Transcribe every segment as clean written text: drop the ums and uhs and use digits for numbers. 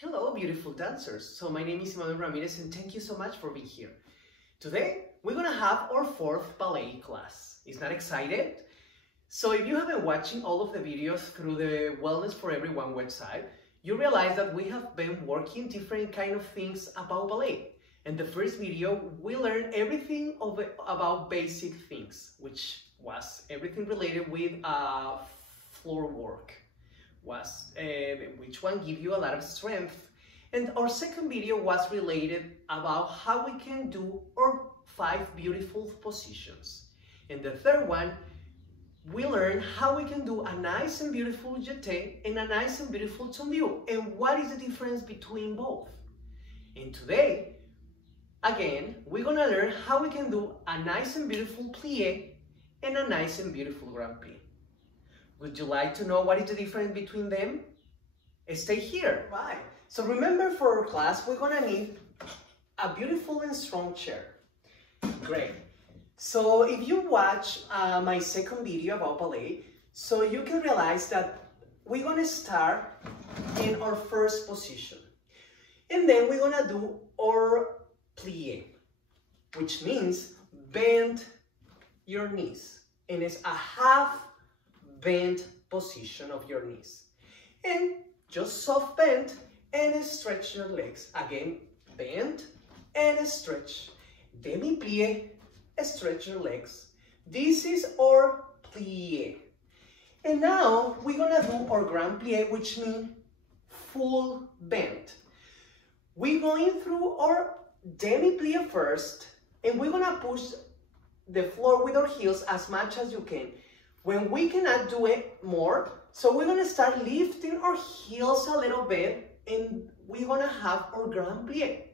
Hello, beautiful dancers. So my name is Emmanuel Ramirez and thank you so much for being here. Today, we're gonna have our fourth ballet class. Is that excited? So if you have been watching all of the videos through the Wellness for Everyone website, you realize that we have been working different kind of things about ballet. In the first video, we learned everything about basic things, which was everything related with floor work. Which one give you a lot of strength. And our second video was related about how we can do our 5 beautiful positions. And the third one, we learned how we can do a nice and beautiful jeté and a nice and beautiful tendu, and what is the difference between both. And today, again, we're gonna learn how we can do a nice and beautiful plie and a nice and beautiful grand plie. Would you like to know what is the difference between them? Stay here. Right. So remember, for our class, we're gonna need a beautiful and strong chair. Great. So if you watch my second video about ballet, so you can realize that we're gonna start in our first position. And then we're gonna do our plie, which means bend your knees. And it's a half bend position of your knees. And just soft bend and stretch your legs. Again, bend and stretch. Demi-plie, stretch your legs. This is our plie. And now we're gonna do our grand plie, which means full bend. We're going through our demi-plie first, and we're gonna push the floor with our heels as much as you can. When we cannot do it more, so we're gonna start lifting our heels a little bit, and we're gonna have our grand plie.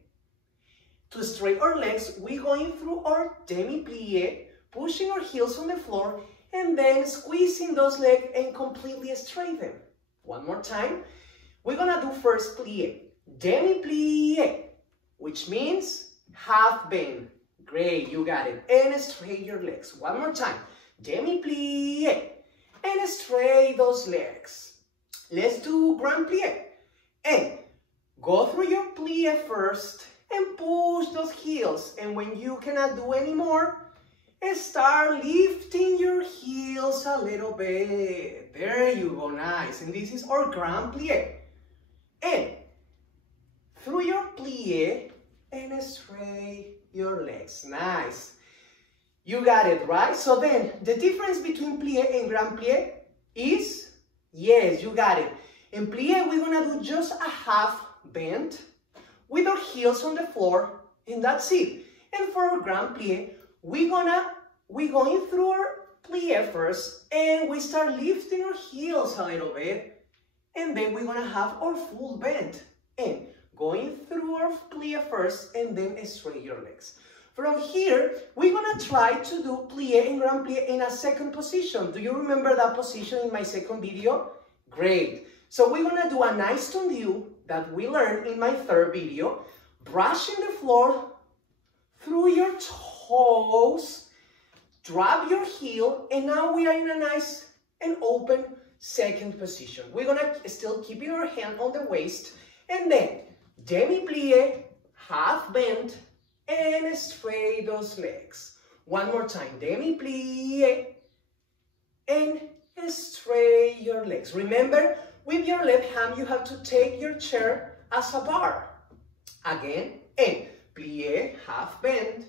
To straighten our legs, we're going through our demi-plie, pushing our heels on the floor, and then squeezing those legs and completely straighten them. One more time. We're gonna do first plie, demi-plie, which means half bend. Great, you got it. And straighten your legs. One more time. Demi-plie, and straighten those legs. Let's do grand plie. And go through your plie first and push those heels. And when you cannot do anymore, start lifting your heels a little bit. There you go, nice. And this is our grand plie. And through your plie and straighten your legs. Nice. You got it, right? So then, the difference between plie and grand plie is, yes, you got it. In plie, we're gonna do just a half bend with our heels on the floor, and that's it. And for our grand plie, we're going through our plie first, and we start lifting our heels a little bit, and then we're gonna have our full bend. And going through our plie first, and then straighten your legs. From here, we're gonna try to do plie and grand plie in a second position. Do you remember that position in my second video? Great. So we're gonna do a nice tendu that we learned in my third video, brushing the floor through your toes, drop your heel, and now we are in a nice and open second position. We're gonna still keep our hand on the waist, and then demi-plie, half bend, and straighten those legs. One more time, demi-plie, and straighten your legs. Remember, with your left hand, you have to take your chair as a bar. Again, and plie, half bend,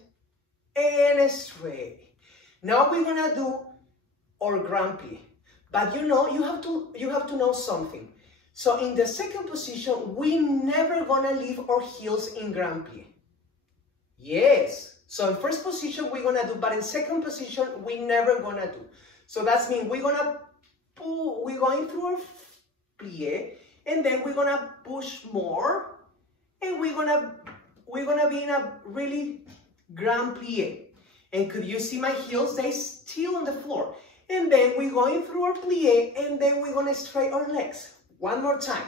and straighten. Now we're gonna do our grand plie. But you know, you have to know something. So in the second position, we never gonna leave our heels in grand plie. Yes. So in first position, we're gonna do, but in second position, we never gonna do. So that means we're going through our plie, and then we're gonna push more, and we're gonna be in a really grand plie. And could you see my heels? They still on the floor. And then we're going through our plie, and then we're gonna straighten our legs. One more time.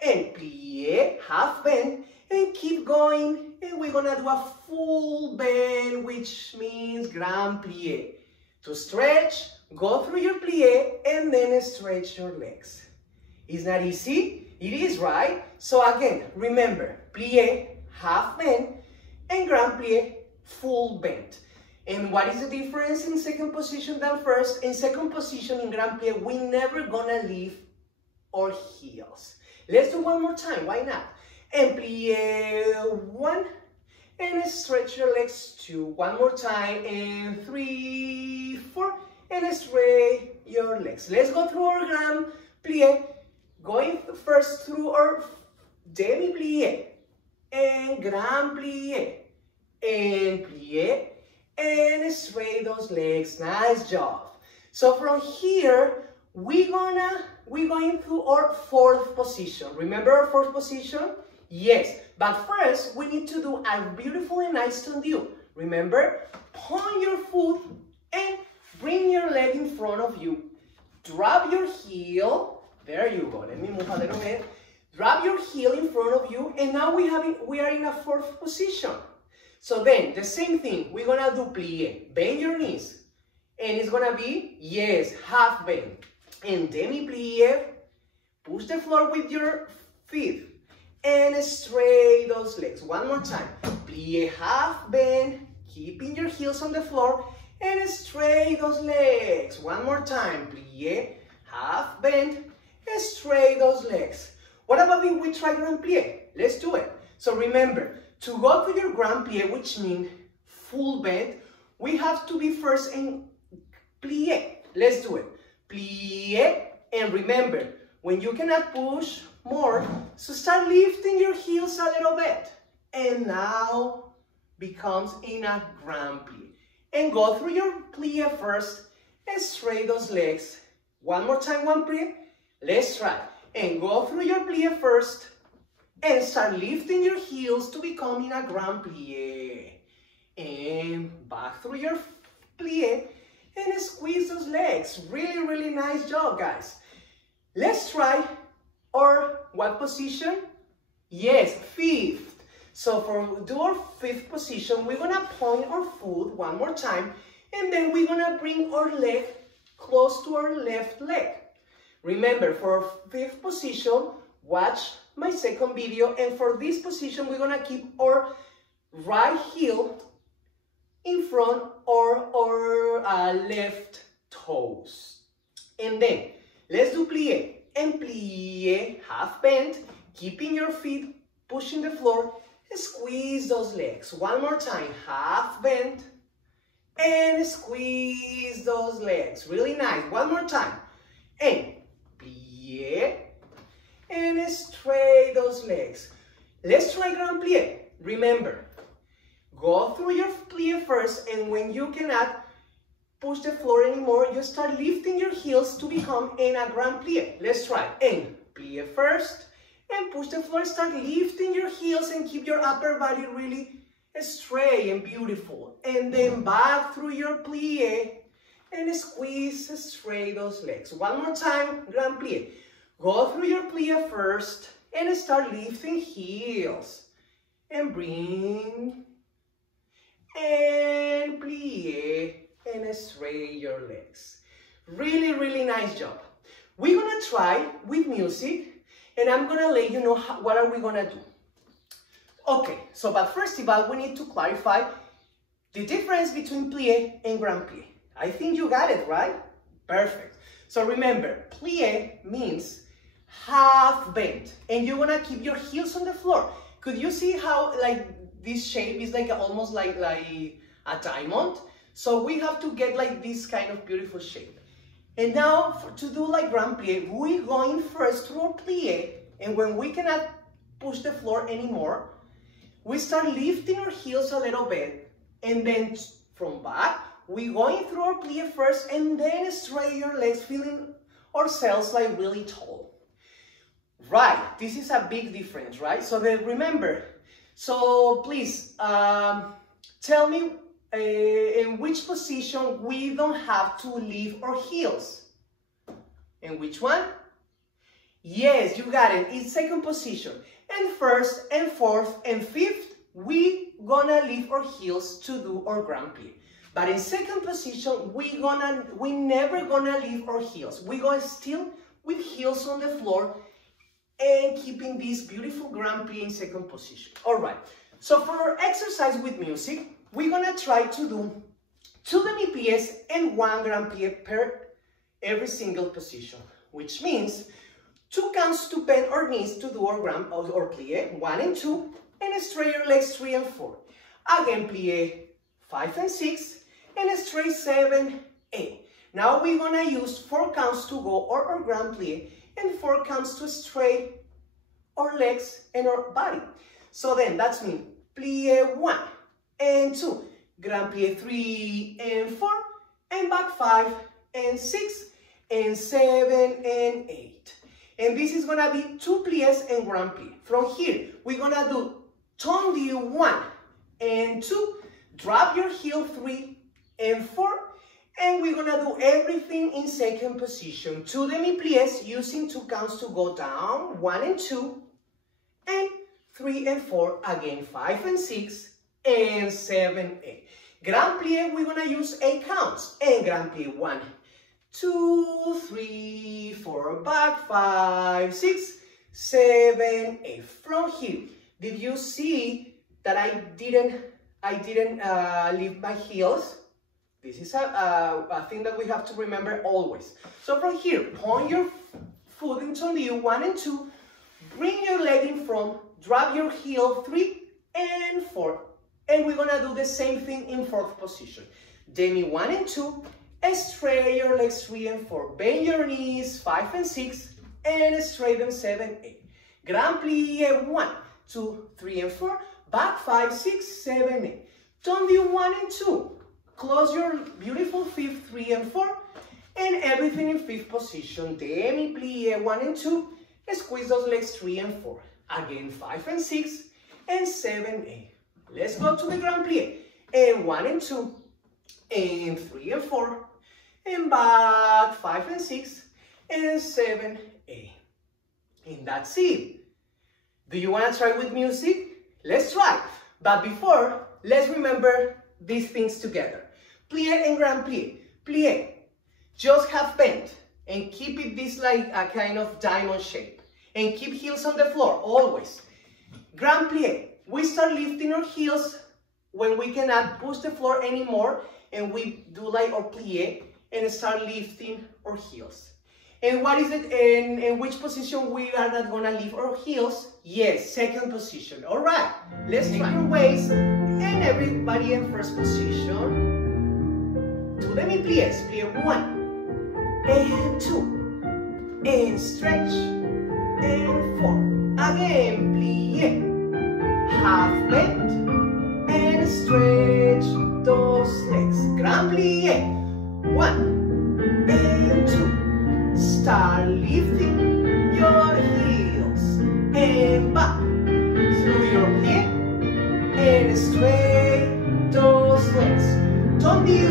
And plie, half bend, and keep going. And we're gonna do a full bend, which means grand plie. To stretch, Go through your plie and then stretch your legs. It's not easy? It is, right? So again, remember, plie, half bend, and grand plie, full bend. And what is the difference in second position than first? In second position in grand plie, we never gonna leave our heels. Let's do one more time, why not? And plie, 1, and stretch your legs 2. One more time, and 3, 4, and straight your legs. Let's go through our grand plie, going first through our demi plie, and grand plie, and plie, and straight those legs. Nice job. So from here, we're going through our fourth position. Remember our fourth position? Yes, but first we need to do a beautiful and nice tendu. Remember, point your foot and bring your leg in front of you. Drop your heel. There you go. Let me move a little bit. Drop your heel in front of you, and now we are in a fourth position. So then, the same thing. We're gonna do plie. Bend your knees, and it's gonna be, yes, half bend. And demi plie. Push the floor with your feet. And straight those legs. One more time. Plie, half bend, keeping your heels on the floor, and straight those legs. One more time. Plie, half bend, and straight those legs. What about if we try grand plie? Let's do it. So remember, to go to your grand plie, which means full bend, we have to be first in plie. Let's do it. Plie, and remember, when you cannot push more, so start lifting your heels a little bit, and now becomes in a grand plie. And go through your plie first and straight those legs. One more time, one plie. Let's try. And go through your plie first and start lifting your heels to become in a grand plie. And back through your plie and squeeze those legs. Really, really nice job, guys. Let's try our what position? Yes, fifth. So for do our fifth position, we're gonna point our foot one more time, and then we're gonna bring our leg close to our left leg. Remember, for our fifth position, watch my second video, and for this position, we're gonna keep our right heel in front of our left toes. And then, let's do plie. And plie, half bend, keeping your feet pushing the floor, and squeeze those legs. One more time, half bend, and squeeze those legs. Really nice. One more time. And plie, and straight those legs. Let's try grand plie. Remember, go through your plie first, and when you cannot push the floor anymore, you start lifting your heels to become in a grand plie. Let's try. And plie first, and push the floor, start lifting your heels and keep your upper body really straight and beautiful. And then back through your plie and squeeze straight those legs. One more time, grand plie. Go through your plie first and start lifting heels. And bring, and plie, and straight your legs. Really, really nice job. We're gonna try with music, and I'm gonna let you know what are we gonna do. Okay, so but first of all, we need to clarify the difference between plie and grand plie. I think you got it, right? Perfect. So remember, plie means half bend, and you're gonna keep your heels on the floor. Could you see how like this shape is like almost like a diamond? So we have to get like this kind of beautiful shape. And now to do like grand plie, we're going first through our plie, and when we cannot push the floor anymore, we start lifting our heels a little bit, and then from back, we're going through our plie first, and then straight your legs, feeling ourselves like really tall. Right, this is a big difference, right? So then remember, so please tell me in which position we don't have to leave our heels. In which one? Yes, you got it. It's second position. And first and fourth and fifth, we gonna leave our heels to do our grand plie. But in second position, we never gonna leave our heels. We go still with heels on the floor and keeping this beautiful grand plie in second position. All right, so for our exercise with music, we're gonna try to do 2 demi-pliés and 1 grand plie per every single position, which means 2 counts to bend our knees to do our grand or plie, 1 and 2, and straight your legs 3 and 4. Again, plie 5 and 6, and straight 7, 8. Now we're gonna use 4 counts to go or our grand plie, and 4 counts to straight our legs and our body. So then that's me, plie 1 and 2, grand plie 3 and 4, and back 5 and 6, and 7 and 8. And this is gonna be 2 pliés and grand plie. From here, we're gonna do tendu 1 and 2, drop your heel 3 and 4, and we're gonna do everything in second position. 2 demi-pliés using 2 counts to go down, 1 and 2, and 3 and 4, again 5 and 6, and 7, 8. Grand plie, we're gonna use 8 counts, and grand plie 1, 2, 3, 4, back, 5, 6, 7, 8. From here, did you see that I didn't leave my heels? This is a thing that we have to remember always. So from here, point your foot into the 1 and 2, bring your leg in front, drop your heel 3 and 4, and we're gonna do the same thing in fourth position. Demi 1 and 2, straight your legs 3 and 4, bend your knees 5 and 6, and straight them 7, 8. Grand plie 1, 2, 3 and 4, back 5, 6, 7, 8. Tendu 1 and 2, close your beautiful fifth 3 and 4, and everything in fifth position. Demi plie 1 and 2, squeeze those legs 3 and 4. Again 5 and 6, and 7, 8. Let's go to the grand plie. And 1 and 2, and 3 and 4, and back 5 and 6, and 7, 8. And that's it. Do you want to try with music? Let's try. But before, let's remember these things together. Plie and grand plie. Plie, just have bend and keep it this like a kind of diamond shape. And keep heels on the floor, always. Grand plie, we start lifting our heels when we cannot push the floor anymore, and we do like our plie and start lifting our heels. And what is it, in which position we are not gonna leave our heels? Yes, second position. All right, let's try your waist, and everybody in first position. 2 demi-pliés, plie 1 and 2, and stretch, and 4. Again, plie, half bend, and stretch those legs. Grand plie, 1 and 2. Start lifting your heels and back through your hip and straight those legs. Tendu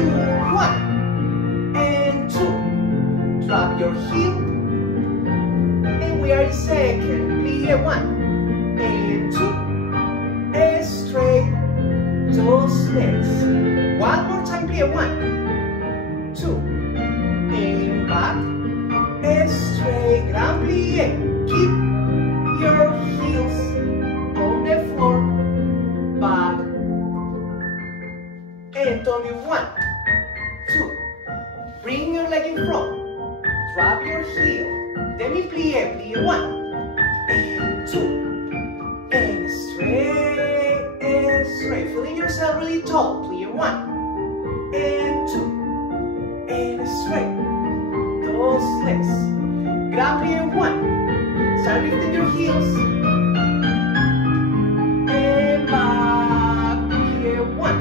1 and 2. Drop your heel and we are in second. Plie 1 and 2. And straight those legs. One more time. Plie 1, 2, and back. Straight, grand plie. Keep your heels on the floor. Back. And tendu 1, 2. Bring your leg in front. Drop your heel. Demi-plie, plie 1 and 2. And straight. Feeling yourself really tall. Plie 1 and 2. And straight. Those legs. Grand plie 1. Start lifting your heels. And back. Plie 1,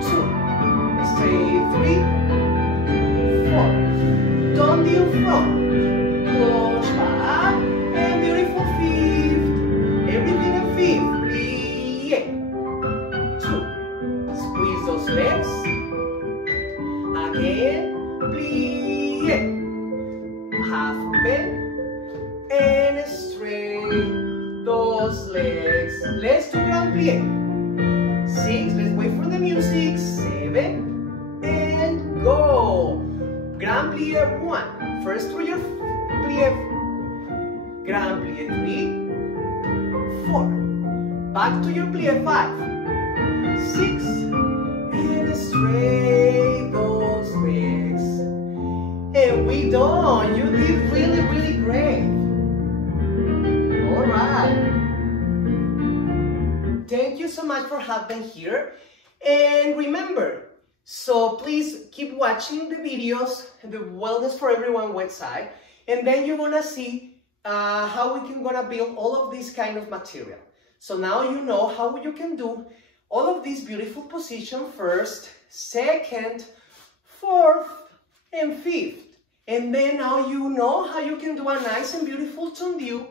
2. Straight 3, 4. Tendu front. Close back. And beautiful fifth. Everything in fifth. Plie 2. Squeeze those legs. Again. Plie, half bend, and straight those legs. Let's do grand plie. 6, let's wait for the music. 7, plie 1. First through your plie, grand plie 3, 4. Back to your plie 5, 6, and straight those legs. And we done. You did really, really great. All right. Thank you so much for having been here. And remember, so please keep watching the videos, the Wellness for Everyone website, and then you're gonna see how we can gonna build all of this kind of material. So now you know how you can do all of these beautiful positions first, second, fourth, and fifth. And then now you know how you can do a nice and beautiful tendu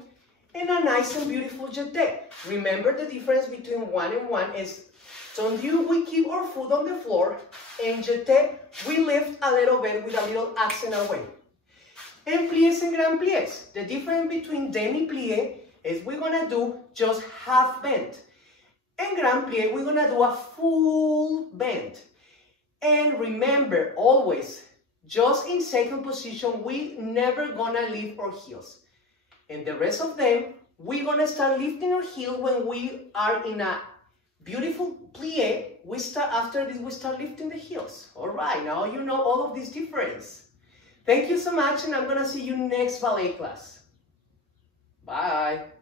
and a nice and beautiful jeté. Remember the difference between one and one is tendu, we keep our foot on the floor, and jeté, we lift a little bit with a little accent away. And pliés and grand pliés. The difference between demi-plié is we're gonna do just half bend. And grand plié, we're gonna do a full bend. And remember, always, just in second position, we never gonna lift our heels. And the rest of them, we're gonna start lifting our heel when we are in a beautiful plie. After this, we start lifting the heels. All right, now you know all of this difference. Thank you so much, and I'm gonna see you next ballet class. Bye.